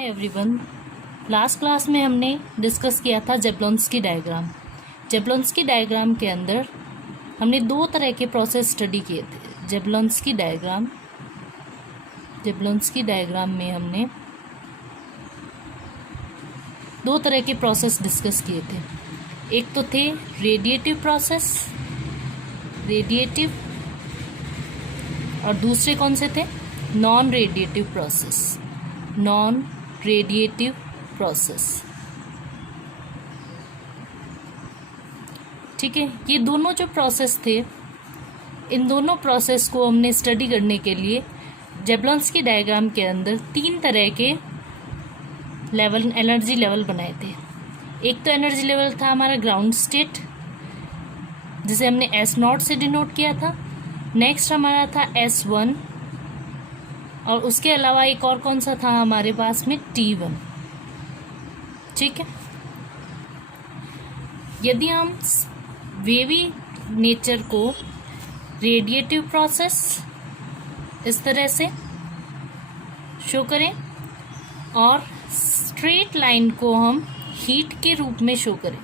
Hi everyone. Last class में हमने discuss किया था जैबलोंस्की डायग्राम। जैबलोंस्की डायग्राम के अंदर हमने दो तरह के प्रोसेस स्टडी किए थे। जैबलोंस्की डायग्राम में हमने दो तरह के प्रोसेस डिस्कस किए थे। एक तो थे रेडिएटिव प्रोसेस, और दूसरे कौन से थे? Non radiative process. ठीक है, ये दोनों जो प्रोसेस थे, इन दोनों प्रोसेस को हमने स्टडी करने के लिए जैबलोंस्की डायग्राम के अंदर तीन तरह के एनर्जी लेवल बनाए थे। एक तो एनर्जी लेवल था हमारा ग्राउंड स्टेट, जिसे हमने S0 से डिनोट किया था। नेक्स्ट हमारा था S1, और उसके अलावा एक और कौन सा था हमारे पास में? T1। ठीक है, यदि हम वेवी नेचर को रेडिएटिव प्रोसेस इस तरह से शो करें और स्ट्रेट लाइन को हम हीट के रूप में शो करें।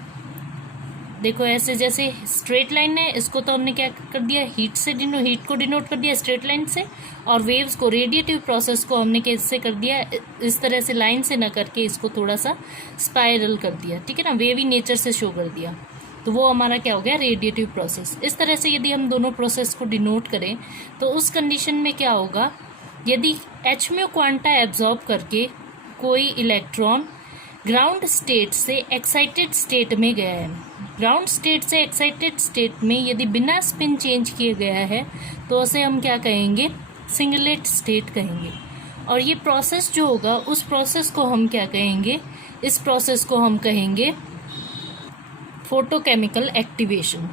देखो ऐसे, जैसे स्ट्रेट लाइन है, इसको तो हमने क्या कर दिया, हीट को डिनोट कर दिया स्ट्रेट लाइन से, और वेव्स को, रेडिएटिव प्रोसेस को हमने कैसे कर दिया, इस तरह से लाइन से ना करके इसको थोड़ा सा स्पाइरल कर दिया। ठीक है ना, वेवी नेचर से शो कर दिया, तो वो हमारा क्या हो गया? Radiative process. इस तरह से यदि हम दोनों प्रोसेस को डिनोट करें तो उस कंडीशन में क्या होगा, यदि hν क्वांटा एब्जॉर्ब करके कोई इलेक्ट्रॉन ग्राउंड स्टेट से एक्साइटेड स्टेट में गया है, ग्राउंड स्टेट से एक्साइटेड स्टेट में यदि बिना स्पिन चेंज किए गया है, तो उसे हम क्या कहेंगे? सिंगलेट स्टेट कहेंगे। और ये प्रोसेस जो होगा, उस प्रोसेस को हम क्या कहेंगे? इस प्रोसेस को हम कहेंगे फोटोकेमिकल एक्टिवेशन।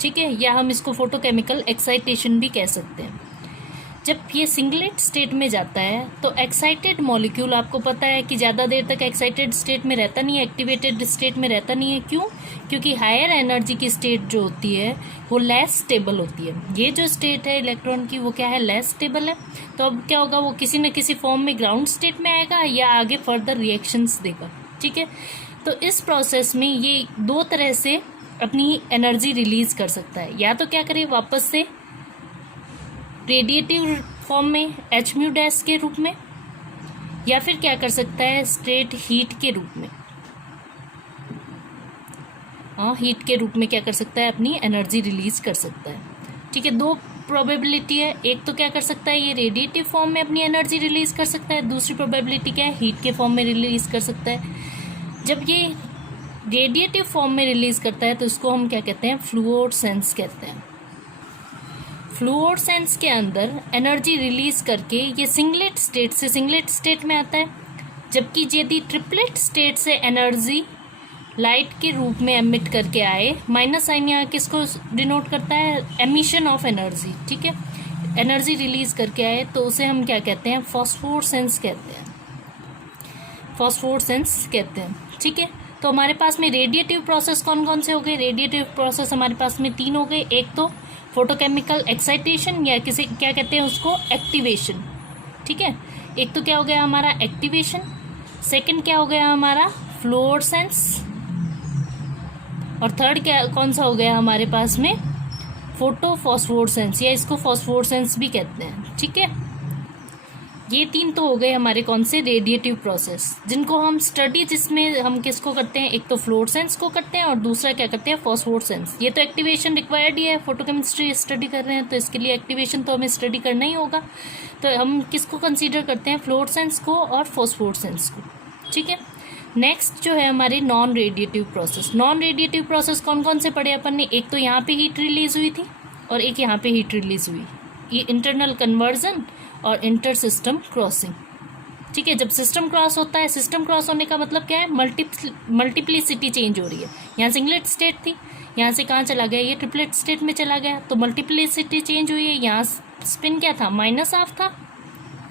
ठीक है, या हम इसको फोटोकेमिकल एक्साइटेशन भी कह सकते हैं। जब ये सिंगलेट स्टेट में जाता है तो एक्साइटेड मॉलिक्यूल, आपको पता है कि ज़्यादा देर तक एक्साइटेड स्टेट में रहता नहीं है, एक्टिवेटेड स्टेट में रहता नहीं है। क्यों? क्योंकि हायर एनर्जी की स्टेट जो होती है वो लेस स्टेबल होती है। ये जो स्टेट है इलेक्ट्रॉन की, वो क्या है? लेस स्टेबल है। तो अब क्या होगा, वो किसी न किसी फॉर्म में ग्राउंड स्टेट में आएगा या आगे फर्दर रिएक्शंस देगा। ठीक है, तो इस प्रोसेस में ये दो तरह से अपनी एनर्जी रिलीज कर सकता है। या तो क्या करे, वापस से रेडिएटिव फॉर्म में hν' के रूप में, या फिर क्या कर सकता है? स्ट्रेट हीट के रूप में। हीट के रूप में क्या कर सकता है? अपनी एनर्जी रिलीज कर सकता है। ठीक है, दो प्रोबेबिलिटी है। एक तो क्या कर सकता है, ये रेडिएटिव फॉर्म में अपनी एनर्जी रिलीज कर सकता है। दूसरी प्रोबेबिलिटी क्या है? हीट के फॉर्म में रिलीज कर सकता है। जब ये रेडिएटिव फॉर्म में रिलीज करता है तो इसको हम क्या कहते हैं? फ्लुओरेसेंस कहते हैं। फ्लुओरेसेंस के अंदर एनर्जी रिलीज करके ये सिंगलेट स्टेट से सिंगलेट स्टेट में आता है। जबकि यदि ट्रिपलेट स्टेट से एनर्जी लाइट के रूप में एमिट करके आए, माइनस साइन यहाँ किसको डिनोट करता है? Emission of energy. ठीक है, एनर्जी रिलीज करके आए तो उसे हम क्या कहते हैं? फॉस्फोरेसेंस कहते हैं। ठीक है, तो हमारे पास में रेडिएटिव प्रोसेस कौन कौन से हो गए? रेडिएटिव प्रोसेस हमारे पास में तीन हो गए। एक तो फोटोकेमिकल एक्साइटेशन, या किसी क्या कहते हैं उसको? एक्टिवेशन। ठीक है, एक तो क्या हो गया हमारा? एक्टिवेशन। सेकंड क्या हो गया हमारा? फ्लोरोसेंस। और थर्ड क्या, कौन सा हो गया हमारे पास में? फोटोफॉस्फोरेसेंस, या इसको फॉस्फोरेसेंस भी कहते हैं। ठीक है, ये तीन तो हो गए हमारे कौन से? रेडिएटिव प्रोसेस, जिनको हम स्टडी, जिसमें हम किसको करते हैं? एक तो फ्लोरोसेंस को करते हैं और दूसरा क्या करते हैं? फॉस्फोरेसेंस। ये तो एक्टिवेशन रिक्वायर्ड ही है, फोटोकेमिस्ट्री स्टडी कर रहे हैं तो इसके लिए एक्टिवेशन तो हमें स्टडी करना ही होगा। तो हम किसको कंसीडर करते हैं? फ्लोरोसेंस को और फॉस्फोरेसेंस को। ठीक है, नेक्स्ट जो है हमारे non radiative process. Non radiative process कौन कौन से पढ़े अपन ने? एक तो यहाँ पे हीट रिलीज हुई थी और एक यहाँ पे हीट रिलीज हुई, ये इंटरनल कन्वर्जन और इंटर सिस्टम क्रॉसिंग। ठीक है, जब सिस्टम क्रॉस होता है, सिस्टम क्रॉस होने का मतलब क्या है? मल्टीप्लिसिटी चेंज हो रही है। यहाँ सिंगलेट स्टेट थी, यहाँ से कहाँ चला गया? ये ट्रिपलेट स्टेट में चला गया, तो मल्टीप्लिसिटी चेंज हुई है। यहाँ स्पिन क्या था? -हाफ था,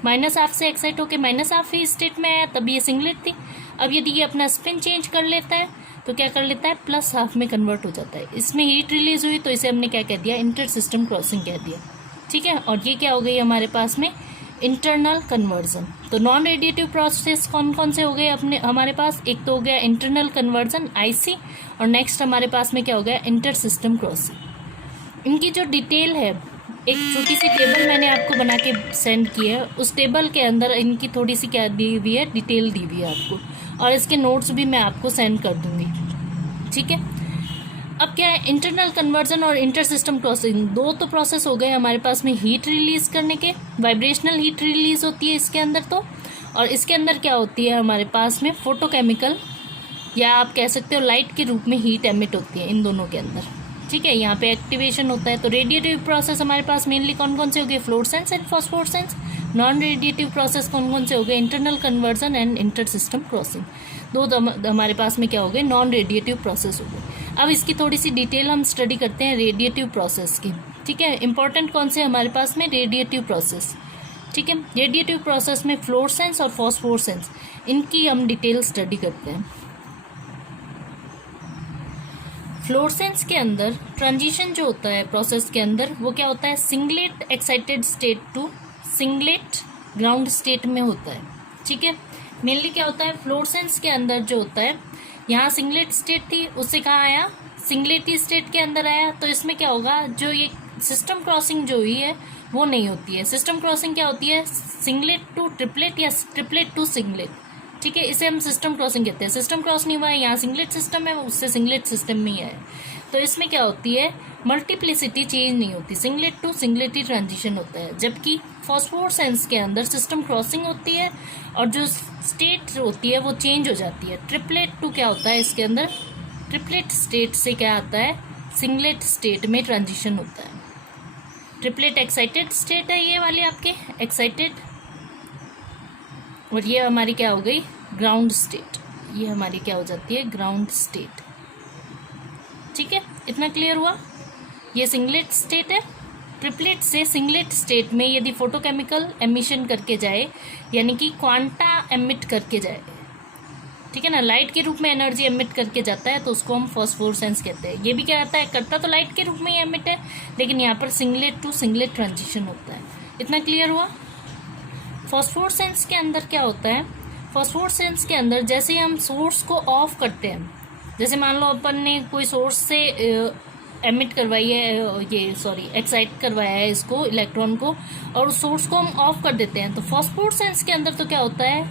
-हाफ से एक्साइट होके -हाफ ही स्टेट में आया, तब ये सिंगलेट थी। अब यदि ये अपना स्पिन चेंज कर लेता है तो क्या कर लेता है? +हाफ में कन्वर्ट हो जाता है। इसमें हीट रिलीज हुई तो इसे हमने क्या कह दिया? इंटर सिस्टम क्रॉसिंग कह दिया। ठीक है, और ये क्या हो गई हमारे पास में? Internal conversion. तो नॉन रेडिएटिव प्रोसेस कौन कौन से हो गए अपने हमारे पास, एक तो हो गया इंटरनल कन्वर्जन IC, और नेक्स्ट हमारे पास में क्या हो गया, इंटर सिस्टम क्रॉसिंग। इनकी जो डिटेल है, एक छोटी सी टेबल मैंने आपको बना के सेंड की है, उस टेबल के अंदर इनकी थोड़ी सी क्या दी हुई है, डिटेल दी हुई है आपको, और इसके नोट्स भी मैं आपको सेंड कर दूंगी, ठीक है। अब क्या है, इंटरनल कन्वर्जन और इंटर सिस्टम क्रॉसिंग, दो तो प्रोसेस हो गए हमारे पास में हीट रिलीज करने के, वाइब्रेशनल हीट रिलीज होती है इसके अंदर तो, और इसके अंदर क्या होती है हमारे पास में फोटोकेमिकल, या आप कह सकते हो लाइट के रूप में हीट एमिट होती है इन दोनों के अंदर, ठीक है। यहाँ पे एक्टिवेशन होता है। तो रेडिएटिव प्रोसेस हमारे पास मेनली कौन कौन से हो गए, fluorescence and phosphorescence. Non radiative process कौन कौन से हो गए, internal conversion and inter system crossing. दो हमारे पास में क्या हो गए, नॉन रेडिएटिव प्रोसेस हो गए। अब इसकी थोड़ी सी डिटेल हम स्टडी करते हैं रेडिएटिव प्रोसेस की, ठीक है। इंपॉर्टेंट कौन से हमारे पास में, रेडिएटिव प्रोसेस, ठीक है। रेडिएटिव प्रोसेस में फ्लोरेसेंस और फॉस्फोरेसेंस, इनकी हम डिटेल स्टडी करते हैं। फ्लोरेसेंस के अंदर ट्रांजिशन जो होता है प्रोसेस के अंदर, वो क्या होता है, singlet excited state to singlet ground state में होता है, ठीक है। मेनली क्या होता है, फ्लोरेसेंस के अंदर जो होता है, यहाँ सिंगलेट स्टेट थी, उससे कहाँ आया, सिंगलेटी स्टेट के अंदर आया। तो इसमें क्या होगा, जो ये सिस्टम क्रॉसिंग जो हुई है वो नहीं होती है। सिस्टम क्रॉसिंग क्या होती है, सिंगलेट टू ट्रिपलेट या ट्रिपलेट टू सिंगलेट, ठीक है। इसे हम सिस्टम क्रॉसिंग कहते हैं। सिस्टम क्रॉस नहीं हुआ है, यहाँ सिंगलेट सिस्टम है, उससे सिंगलेट सिस्टम में ही है। तो इसमें क्या होती है, मल्टीप्लिसिटी चेंज नहीं होती, सिंगलेट टू सिंगलेटी ट्रांजिशन होता है। जबकि फॉस्फोरेसेंस के अंदर सिस्टम क्रॉसिंग होती है और जो स्टेट होती है वो चेंज हो जाती है। ट्रिपलेट टू क्या होता है, इसके अंदर ट्रिपलेट स्टेट से क्या आता है, सिंगलेट स्टेट में ट्रांजिशन होता है। ट्रिपलेट एक्साइटेड स्टेट है ये वाली आपके, एक्साइटेड, और ये हमारी क्या हो गई, ग्राउंड स्टेट। ये हमारी क्या हो जाती है, ग्राउंड स्टेट, ठीक है। इतना क्लियर हुआ। ये सिंगलेट स्टेट है। ट्रिपलेट से सिंगलेट स्टेट में यदि फोटोकेमिकल एमिशन करके जाए, यानी कि क्वांटा एमिट करके जाए, ठीक है ना, लाइट के रूप में एनर्जी एमिट करके जाता है, तो उसको हम फॉस्फोरेसेंस कहते हैं। ये भी क्या आता है, करता तो लाइट के रूप में ही एमिट है, लेकिन यहाँ पर सिंगलेट टू सिंगलेट ट्रांजिशन होता है। इतना क्लियर हुआ। फॉस्फोरेसेंस के अंदर क्या होता है, फॉस्फोरेसेंस के अंदर जैसे ही हम सोर्स को ऑफ करते हैं, जैसे मान लो अपन ने कोई सोर्स से एमिट करवाई है, एक्साइट करवाया है इसको, इलेक्ट्रॉन को, और उस सोर्स को हम ऑफ कर देते हैं। तो फॉस्फोरेसेंस के अंदर तो क्या होता है,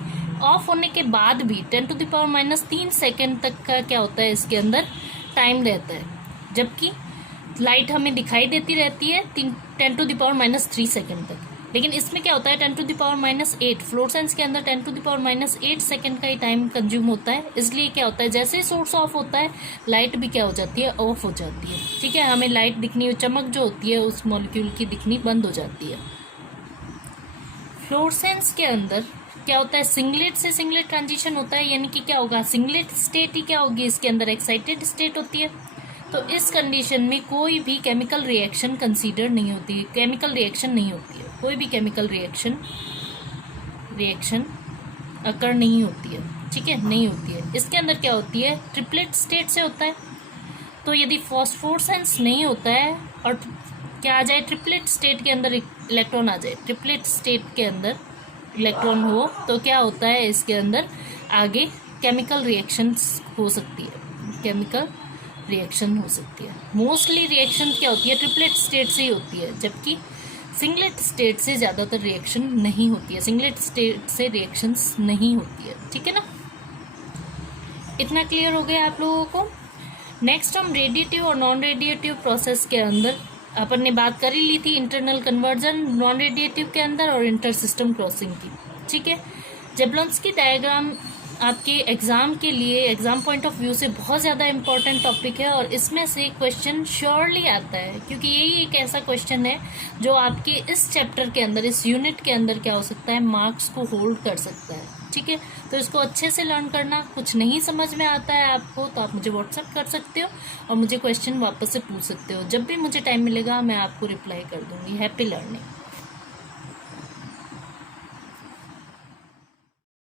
ऑफ होने के बाद भी 10⁻³ सेकेंड तक का क्या होता है, इसके अंदर टाइम रहता है। जबकि लाइट हमें दिखाई देती रहती है 10⁻³ सेकेंड तक, लेकिन इसमें क्या होता है 10⁻8। फ्लोरेसेंस के अंदर 10⁻8 सेकेंड का ही टाइम कंज्यूम होता है। इसलिए क्या होता है, जैसे ही सोर्स ऑफ होता है, लाइट भी क्या हो जाती है, ऑफ हो जाती है, ठीक है। हमें लाइट दिखनी, चमक जो होती है उस मॉलिक्यूल की दिखनी बंद हो जाती है। फ्लोरेसेंस के अंदर क्या होता है, सिंगलेट से सिंगलेट ट्रांजिशन होता है, यानी कि क्या होगा, सिंगलेट स्टेट ही क्या होगी, इसके अंदर एक्साइटेड स्टेट होती है। तो इस कंडीशन में कोई भी केमिकल रिएक्शन कंसीडर नहीं होती, केमिकल रिएक्शन नहीं होती है, कोई भी केमिकल रिएक्शन अकर नहीं होती है, ठीक है, नहीं होती है। इसके अंदर क्या होती है, ट्रिपलेट स्टेट से होता है। तो यदि फॉस्फोरेसेंस नहीं होता है और क्या आ जाए, ट्रिपलेट स्टेट के अंदर इलेक्ट्रॉन आ जाए, ट्रिपलेट स्टेट के अंदर इलेक्ट्रॉन हो, तो क्या होता है, इसके अंदर आगे केमिकल रिएक्शंस हो सकती है, केमिकल रिएक्शन हो सकती है। मोस्टली रिएक्शन क्या होती है, ट्रिपलेट स्टेट से ही होती है, जबकि सिंगलेट स्टेट से ज़्यादातर रिएक्शन नहीं होती है, सिंगलेट स्टेट से रिएक्शंस नहीं होती है, ठीक है ना। इतना क्लियर हो गया आप लोगों को। नेक्स्ट हम रेडिएटिव और नॉन रेडिएटिव प्रोसेस के अंदर अपन ने बात कर ही ली थी, इंटरनल कन्वर्जन नॉन रेडिएटिव के अंदर और इंटर सिस्टम क्रॉसिंग की, ठीक है। जेब्लोंस्की डायग्राम आपके एग्ज़ाम के लिए, एग्ज़ाम पॉइंट ऑफ व्यू से बहुत ज़्यादा इंपॉर्टेंट टॉपिक है, और इसमें से क्वेश्चन श्योरली आता है, क्योंकि यही एक ऐसा क्वेश्चन है जो आपके इस चैप्टर के अंदर, इस यूनिट के अंदर क्या हो सकता है, मार्क्स को होल्ड कर सकता है, ठीक है। तो इसको अच्छे से लर्न करना। कुछ नहीं समझ में आता है आपको तो आप मुझे व्हाट्सएप कर सकते हो और मुझे क्वेश्चन वापस से पूछ सकते हो। जब भी मुझे टाइम मिलेगा मैं आपको रिप्लाई कर दूंगी। Happy learning.